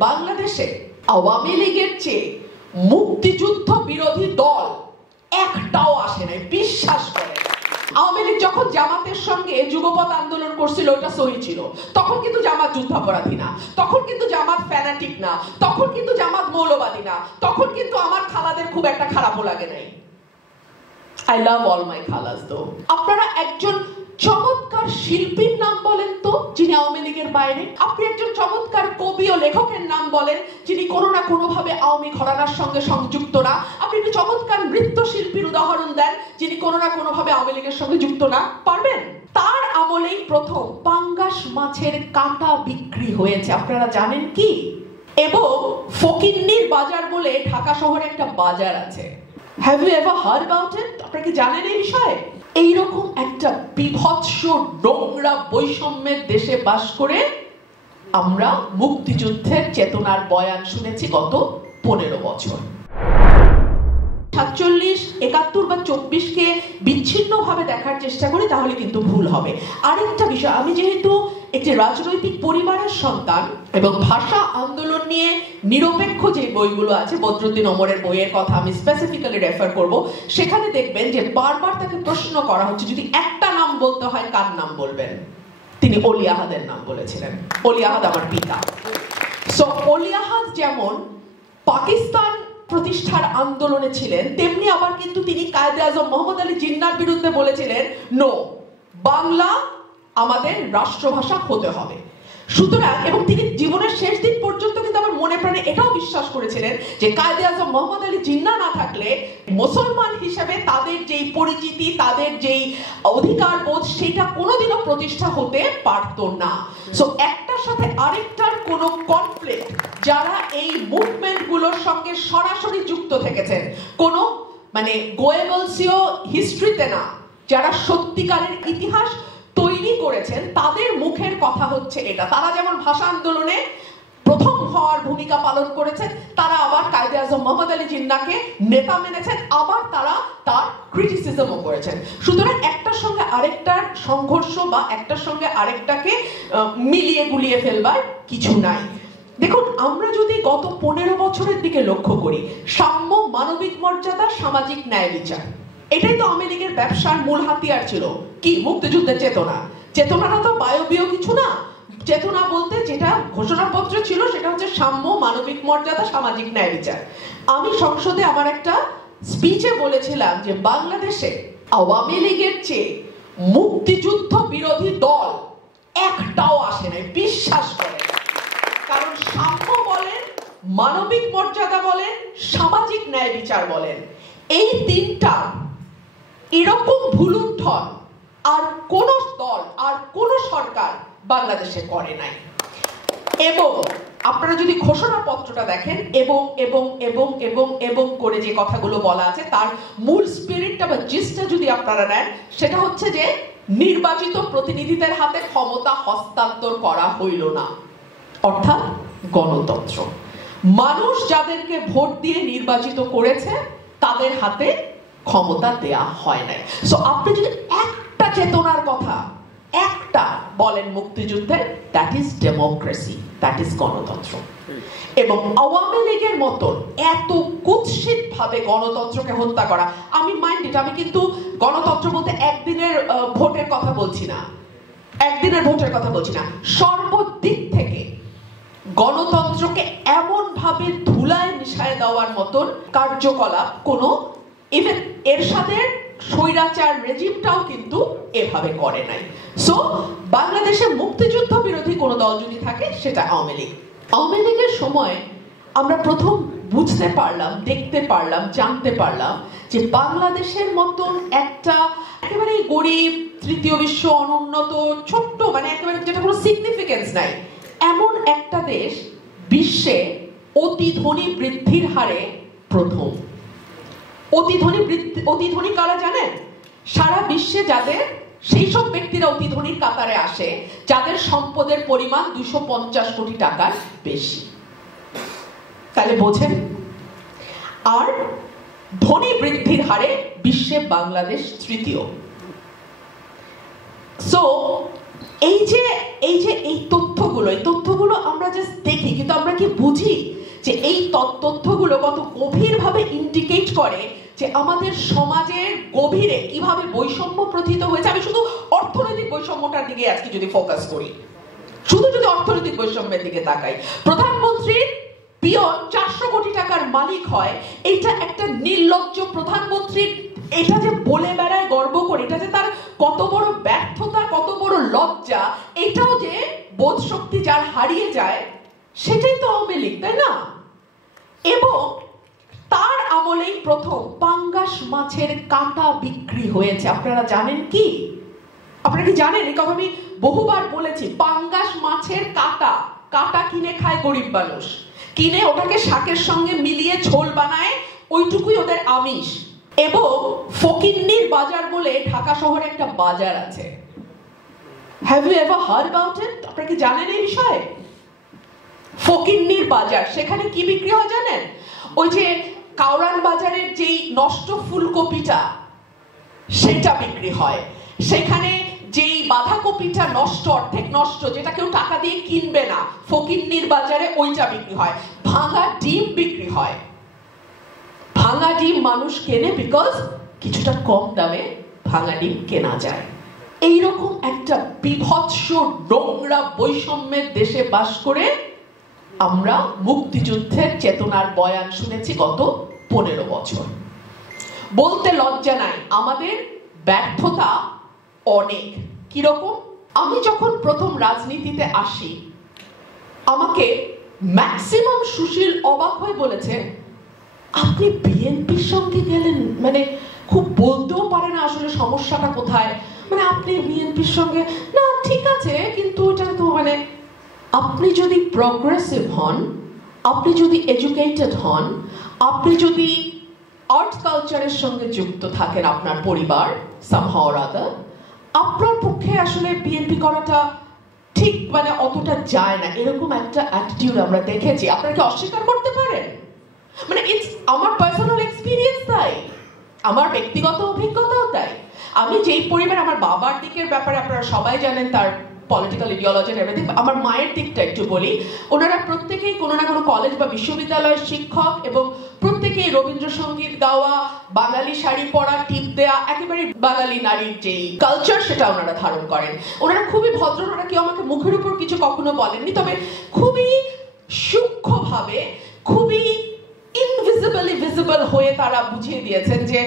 বাংলাদেশে আওয়ামী লীগের চেয়ে মুক্তিযুদ্ধ বিরোধী দল একটাও আসে নাই, বিশ্বাস করেন। আওয়ামী লীগ যখন জামাতের সঙ্গে যুগপৎ আন্দোলন করছিল ওটা সহি ছিল, তখন কিন্তু জামাত যুদ্ধাপরাধী না, তখন কিন্তু জামাত ফ্যানাটিক না, তখন কিন্তু জামাত মৌলবাদী না, তখন কিন্তু আমার খালাদের খুব একটা খারাপও লাগে নাই। I love all my খালাস তো। আপনারা একজন চমৎকার শিল্পীর নাম বলেন তো যিনি আওয়ামী লীগের বাইরে, আপনি একজন চমৎকার কবি ও লেখকের নাম বলেন যিনি কোনো না কোনো ভাবে আওয়ামী ঘরানার সঙ্গে সংযুক্ত না, আপনি একটু চমৎকার নৃত্যশিল্পীর উদাহরণ দেন যিনি কোনো না কোনো ভাবে আওয়ামী লীগের সঙ্গে যুক্ত না, পারবেন? তার আমলেই প্রথম পাঙ্গাস মাছের কাঁটা বিক্রি হয়েছে, আপনারা জানেন কি? এবং ফকিন্নির বাজার বলে ঢাকা শহরে একটা বাজার আছে। Have you ever heard about it? আপনারা কি জানেন এই বিষয়ে? এইরকম একটা বিভৎস নোংরা বৈষম্যের দেশে বাস করে আমরা মুক্তিযুদ্ধের চেতনার বয়ান শুনেছি গত 15 বছর। 47, 71 বা 24কে বিচ্ছিন্নভাবে দেখার চেষ্টা করি তাহলে কিন্তু ভুল হবে। আরেকটা বিষয়, আমি যেহেতু একটি রাজনৈতিক পরিবারের সন্তান এবং ভাষা আন্দোলন নিয়ে নিরপেক্ষ যে বইগুলো আছে, বদরুদ্দিন ওমরের বইয়ের কথা আমি স্পেসিফিক্যালি রেফার করব, সেখানে দেখবেন যে বারবার তাকে প্রশ্ন করা হচ্ছে যদি একটা নাম বলতে হয় কার নাম বলবেন? তিনি অলি আহাদের নাম বলেছিলেন। অলি আহাদ আমার পিতা। সো অলি আহাদ যেমন পাকিস্তান প্রতিষ্ঠার আন্দোলনে ছিলেন, তেমনি আবার কিন্তু তিনি কায়েদে আজম মোহাম্মদ আলী জিন্নাহর বিরুদ্ধে বলেছিলেন নো, বাংলা আমাদের রাষ্ট্রভাষা হতে হবে। সুতরাং এবং তিনি জীবনের শেষ দিন পর্যন্ত কিন্তু আমার মনে প্রাণে এটাও বিশ্বাস করেছিলেন যে কায়েদে আজম মোহাম্মদ আলী জিন্নাহ না থাকলে মুসলমান হিসেবে তাদের যেই পরিচিতি, তাদের যেই অধিকার বোধ, সেটা কোনোদিনও প্রতিষ্ঠা হতে পারত না। সো একটার সাথে আরেকটার কোনো কনফ্লিক্ট, যারা এই মুভমেন্ট গুলোর সঙ্গে সরাসরি যুক্ত থেকেছেন, কোনো মানে গোয়েবলসীয় হিস্ট্রিতে না, যারা সত্যিকারের ইতিহাস তৈরি করেছেন, তাদের মুখের কথা হচ্ছে এটা। তারা যেমন ভাষা আন্দোলনে প্রথম হওয়ার ভূমিকা পালন করেছেন, তারা আবার কায়েদে আজম মোহাম্মদ আলী জিন্নাহকে নেতা মেনেছেন, আবার তারা তার ক্রিটিসিজমও করেছেন। সুতরাং একটার সঙ্গে আরেকটার সংঘর্ষ বা একটার সঙ্গে আরেকটাকে মিলিয়ে গুলিয়ে ফেলবার কিছু নাই। দেখুন, আমরা যদি গত 15 বছরের দিকে লক্ষ্য করি, সাম্য, মানবিক মর্যাদা, সামাজিক ন্যায় বিচার, এটাই তো আওয়ামী লীগের ব্যবসার মূল হাতিয়ার ছিল। কি? মুক্তিযুদ্ধের চেতনা। চেতনাটা তো বায়বীয় কিছু না। চেতনা বলতে যেটা ঘোষণাপত্র ছিল সেটা হচ্ছে সাম্য, মানবিক মর্যাদা, সামাজিক ন্যায় বিচার। আমি সংসদে আমার একটা স্পিচে বলেছিলাম যে বাংলাদেশে আওয়ামী লীগের চেয়ে মুক্তিযুদ্ধ বিরোধী দল একটাও আসে নাই, বিশ্বাস করেন। কারণ সাম্য বলেন, মানবিক মর্যাদা বলেন, সামাজিক ন্যায় বিচার বলেন, এই তিনটা এরকম ভুলুণ্ঠন আর কোন দল আর কোন সরকার বাংলাদেশে করে নাই। এবং আপনারা যদি ঘোষণাপত্রটা দেখেন, এবং এবং এবং এবং এবং করে যে কথাগুলো বলা আছে, তার মূল স্পিরিটটা বা জিস্টটা যদি আপনারা নেন, সেটা হচ্ছে যে নির্বাচিত প্রতিনিধিদের হাতে ক্ষমতা হস্তান্তর করা হইল না, অর্থাৎ গণতন্ত্র। মানুষ যাদেরকে ভোট দিয়ে নির্বাচিত করেছে তাদের হাতে ক্ষমতা দেয়া হয় নাই। সো আপনি যদি একটা চেতনার কথা একটা বলেন মুক্তিযুদ্ধের, that is democracy, that is গণতন্ত্র। এবং আওয়ামী লীগের মতন এত কুৎসিত ভাবে গণতন্ত্রকে হত্যা করা, আমি মাইন্ডেড, আমি কিন্তু গণতন্ত্র বলতে একদিনের ভোটের কথা বলছি না, একদিনের ভোটের কথা বলছি না, সর্বদিক থেকে গণতন্ত্রকে এমন ভাবে ধুলায় মিশায় দেওয়ার মতন কার্যকলাপ কোনো ইভেন এরশাদের স্বৈরাচার রেজিমটাও কিন্তু এভাবে করে নাই। সো বাংলাদেশে মুক্তিযুদ্ধ বিরোধী কোনো দল যদি থাকে সেটা আওয়ামী লীগ। আওয়ামী লীগের সময় আমরা প্রথম বুঝতে পারলাম, দেখতে পারলাম, জানতে পারলাম যে বাংলাদেশের মতন একটা একেবারে গরিব, তৃতীয় বিশ্ব, অনুন্নত, ছোট্ট, মানে একেবারে যেটা কোনো সিগনিফিকেন্স নাই, এমন একটা দেশ বিশ্বে অতি ধনী বৃদ্ধির হারে প্রথম। অতি ধনী কারা জানেন? সারা বিশ্বে যাদের, সেই সব ব্যক্তিরা অতি ধনীর কাতারে আসে যাদের সম্পদের পরিমাণ 250 কোটি টাকার বেশি। তাহলে বোঝেন। আর ধনী বৃদ্ধির হারে বিশ্বে বাংলাদেশ তৃতীয়। সো এই যে এই যে এই তথ্যগুলো আমরা জাস্ট দেখি, কিন্তু আমরা কি বুঝি যে এই তথ্যগুলো কত গভীরভাবে ইন্ডিকেট করে যে আমাদের সমাজের গভীরে কিভাবে বৈষম্য প্রথিত হয়েছে। আমি শুধু অর্থনৈতিক বৈষম্যটার দিকে আজকে যদি ফোকাস করি, শুধু যদি অর্থনৈতিক বৈষম্যের দিকে তাকাই, প্রধানমন্ত্রীর পিয়ন 400 কোটি টাকার মালিক হয়, এইটা একটা নির্লজ্জ প্রধানমন্ত্রীর, এটা যে বলে বেড়ায় গর্ব করে, এটা যে তার কত বড় ব্যর্থতা, কত বড় লজ্জা, এটাও যে বোধ শক্তি যার হারিয়ে যায়, সেটাই তো আওয়ামী লীগ, তাই না? এবং তার আমলেই প্রথম পাঙ্গাস মাছের কাঁটা বিক্রি হয়েছে। আপনারা জানেন কি? আপনারা কি জানেন? এই কথা আমি বহুবার বলেছি। পাঙ্গাস মাছের কাঁটা কিনে খায় গরিব মানুষ, কিনে ওটাকে শাকের সঙ্গে মিলিয়ে ঝোল বানায়, ওইটুকুই ওদের আমিষ। এবং ফকিন্নির বাজার বলে ঢাকা শহরে একটা বাজার আছে। Have you ever heard about it? আপনারা কি জানেন এই বিষয়ে? ফকিন্নির বাজার, সেখানে কি বিক্রি হয় জানেন? ওই যে কাউরান বাজারের যেই নষ্ট ফুলকপিটা, সেটা বিক্রি হয়। সেখানে যেই বাঁধাকপিটা নষ্ট, অর্ধেক নষ্ট, যেটা কেউ টাকা দিয়ে কিনবে না, ফকিন্নির বাজারে ওইটা বিক্রি হয়। ভাঙা ডিম বিক্রি হয়। ভাঙা ডিম মানুষ কেনে বিকজ কিছুটা কম দামে ভাঙা ডিম কেনা যায়। এইরকম একটা বিভৎস নোংরা বৈষম্যের দেশে বাস করে আমরা মুক্তিযুদ্ধের চেতনার বয়ান শুনেছি গত 15 বছর। বলতে লজ্জা নাই, আমাদের ব্যর্থতা অনেক। কিরকম? আমি যখন প্রথম রাজনীতিতে আসি, আমাকে ম্যাক্সিমাম সুশীল অবাক হয়ে বলেছে, আপনি বিএনপির সঙ্গে গেলেন, মানে খুব বলতেও পারে না আসলে সমস্যাটা কোথায়, মানে আপনি বিএনপির সঙ্গে, না ঠিক আছে, কিন্তু এটা তো মানে আপনি যদি প্রগ্রেসিভ হন, আপনি যদি এডুকেটেড হন, আপনি যদি আর্ট কালচারের সঙ্গে যুক্ত থাকেন আপনার পরিবার somehow or other, আপনার পক্ষে আসলে বিএনপি করাটা ঠিক মানে অতটা যায় না। এরকম একটা অ্যাটিটিউড আমরা দেখেছি। আপনারা কি অস্বীকার করতে পারেন? মানে ইটস আমার পার্সোনাল এক্সপিরিয়েন্স তাই, আমার ব্যক্তিগত অভিজ্ঞতাও তাই। আমি যেই পরিবার, আমার বাবার দিকের ব্যাপারে আপনারা সবাই জানেন, তার পলিটিক্যাল ইডিওলজি এভরিথিং। আমার মায়ের দিকটা একটু বলি। ওনারা প্রত্যেকেই কোনো না কোনো কলেজ বা বিশ্ববিদ্যালয়ের শিক্ষক, এবং প্রত্যেকেই রবীন্দ্রসঙ্গীত গাওয়া, বাঙালি শাড়ি পরা, টিপ দেয়া, একেবারে বাঙালি নারীর যেই কালচার সেটা ওনারা ধারণ করেন। ওনারা খুবই ভদ্র, ওনারা কেউ আমাকে মুখের উপর কিছু কখনো বলেননি, তবে খুবই সূক্ষ্মভাবে, খুবই ইনভিজিবলি ভিজিবল হয়ে তারা বুঝিয়ে দিয়েছেন যে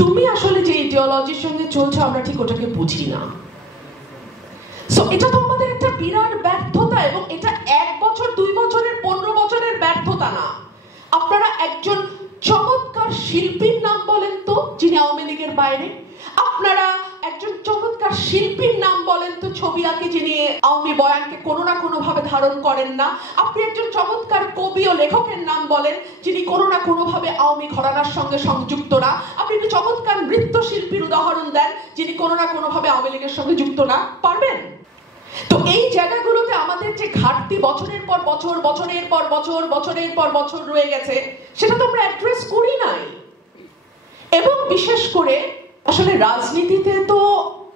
তুমি আসলে যে ইডিওলজির সঙ্গে চলছো আমরা ঠিক ওটাকে বুঝি না। সো এটা তো আমাদের একটা বিরাট ব্যর্থতা, এবং এটা 1 বছর 2 বছরের 15 বছরের ব্যর্থতা না। আপনারা একজন চমৎকার শিল্পীর নাম বলেন তো যিনি আওয়ামী লীগের বাইরে, আপনারা একজন চমৎকার শিল্পীর নাম বলেন তো ছবি আঁকি যিনি আওয়ামী বয়ানকে কোনো না কোনো ভাবে ধারণ করেন না। আপনি একজন চমৎকার কবি ও লেখকের নাম বলেন যিনি কোনো না কোনো ভাবে আওয়ামী ঘরানার সঙ্গে সংযুক্ত না। আপনি একটু চমৎকার নৃত্যশিল্পীর উদাহরণ দেন যিনি কোনো না কোনো ভাবে আওয়ামী লীগের সঙ্গে যুক্ত না। পারবেন? তো এই জায়গাগুলোতে আমাদের যে ঘাটতি বছরের পর বছর, বছরের পর বছর, বছরের পর বছর রয়ে গেছে, সেটা তো আমরা অ্যাড্রেস করি নাই। এবং বিশেষ করে আসলে রাজনীতিতে তো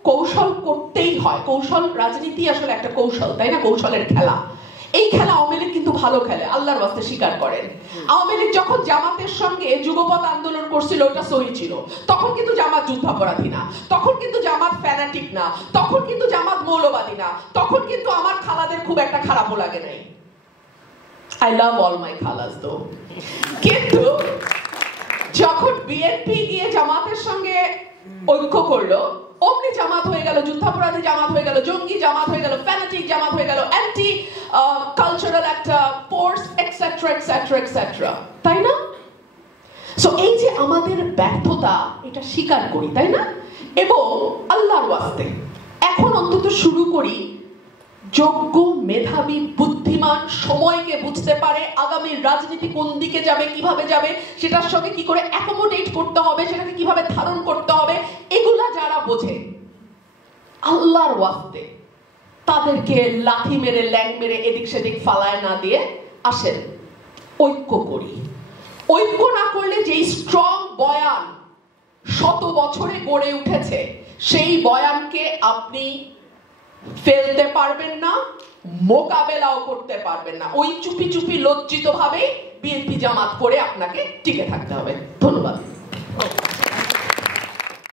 কৌশল করতেই হয়। কৌশল, রাজনীতি আসলে একটা কৌশল, তাই না? কৌশলের খেলা। এই খেলা আওয়ামী লীগ কিন্তু ভালো খেলে, আল্লাহর ওয়াস্তে স্বীকার করেন। আওয়ামী লীগ যখন জামাতের সঙ্গে যুগপৎ আন্দোলন করছিল, ওটা সহি ছিল। তখন কিন্তু জামাত যুদ্ধাপরাধী না, তখন কিন্তু জামাত ফ্যানাটিক না, তখন কিন্তু জামাত মৌলবাদী না, তখন কিন্তু আমার খালাদের খুব একটা খারাপও লাগে নাই। আই লাভ অল মাই খালাস দো। কিন্তু যখন বিএনপি গিয়ে জামাতের সঙ্গে ঐক্য করলো, অমনি জামাত হয়ে গেল যুদ্ধাপরাধী, জামাত হয়ে গেল জঙ্গি, জামাত হয়ে গেল ফ্যানাটিক, জামাত হয়ে গেল অ্যান্টি কালচারাল একটা ফোর্স, এটসেট্রা এটসেট্রা এটসেট্রা, তাই না? সো এই যে আমাদের ব্যর্থতা, এটা স্বীকার করি, তাই না? এবং আল্লাহর ওয়াস্তে এখন অন্তত শুরু করি যোগ্য, মেধাবী, বুদ্ধিমান, সময়কে বুঝতে পারে, আগামীর রাজনীতি কোন দিকে যাবে, কিভাবে যাবে, সেটার সঙ্গে কি করে অ্যাকোমোডেট করতে হবে, সেটাকে কিভাবে ধারণ করতে হবে, এগুলা যারা বোঝে আল্লাহর ওয়াস্তে তাদেরকে লাথি মেরে, ল্যাং মেরে, এদিক সেদিক ফালায় না দিয়ে আসেন ঐক্য করি। ঐক্য না করলে যেই স্ট্রং বয়ান শত বছরে গড়ে উঠেছে, সেই বয়ানকে আপনি ফেলতে পারবেন না, মোকাবেলাও করতে পারবেন না। ওই চুপি চুপি লজ্জিত ভাবে বিএনপি জামাত করে আপনাকে টিকে থাকতে হবে। ধন্যবাদ।